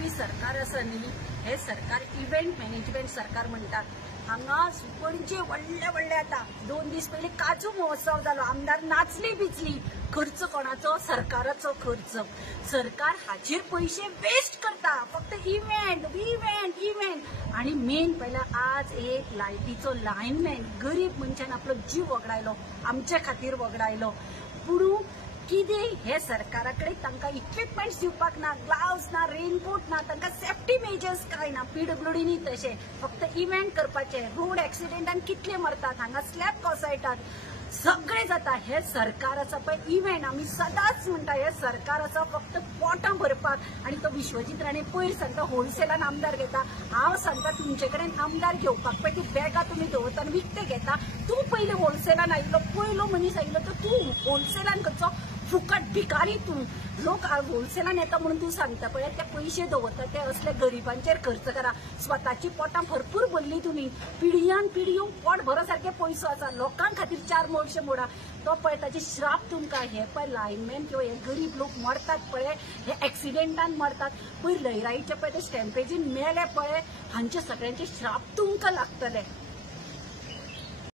BJP सरकार आसा न्ही, हे सरकार इव्हेंट मॅनेजमेंट सरकार म्हणटात। हांगा पणजे व्हडले व्हडले आता 2 दीस पयलीं काजू महोत्सव जालो, आमदार नाचली बिचली। खर्च कोणाचो? सरकाराचो खर्च। सरकार हाचेर पैसे वेस्ट करता, फक्त इव्हेंट इव्हेंट इव्हेंट। आणि मेन पयल्यार आज एक लायटीचो लायनमॅन गरीब मनशान आपलो जीव वगडायलो, आमच्या खातीर वगडायलो। पूण कितें हे सरकाराकडे तांकां इक्विपमेंट्स दिवपाक ना, ग्लाव्स ना, रेनकोट ना, तांकां सेफ्टी मेजर्स काय ना। पीडब्ल्यूडीनी तशें फक्त इव्हेंट करपाचे। रोड एक्सिडेंटान कितले मरतात, हांगा स्लॅब कोसळटात, सगळे जाता। हे सरकार आसा पळय इव्हेंट, आमी सदांच म्हणटा हे सरकार आसा फक्त पोटां भरपाक। आणि तो विश्वजीत राणे पयर सांगता होलसेलान आमदार घेता, हांव सांगता तुमचे कडेन आमदार घेवपाक पळय ती बॅगां तुमी दवरता आनी विकते घेता। तूं पयलीं होलसेलान आयिल्लो, पयलो मनीस आयिल्लो तर तूं होलसेलान खंयचो फुकट भिकारी। तूं लोक होलसेलान येता म्हणून तूं सांगता पळय ते पयशे दवरता ते असले गरिबांचेर खर्च करा। स्वताची पोटां भरपूर भरली तुमी, पिढयान पिढयो पोट भरो सारके पयसो आसा, लोकां खातीर 4 मोडशे मोडा। तो पळय ताचे श्राप तुमकां। हे पळय लायनमॅन किंवा हे गरीब लोक मरतात पळय, हे एक्सिडेंटान मरतात पळय, लयराईचे पळय ते स्टॅम्पेजीन मेले पळय, हांचे सगळ्यांचे श्राप तुमकां लागतले।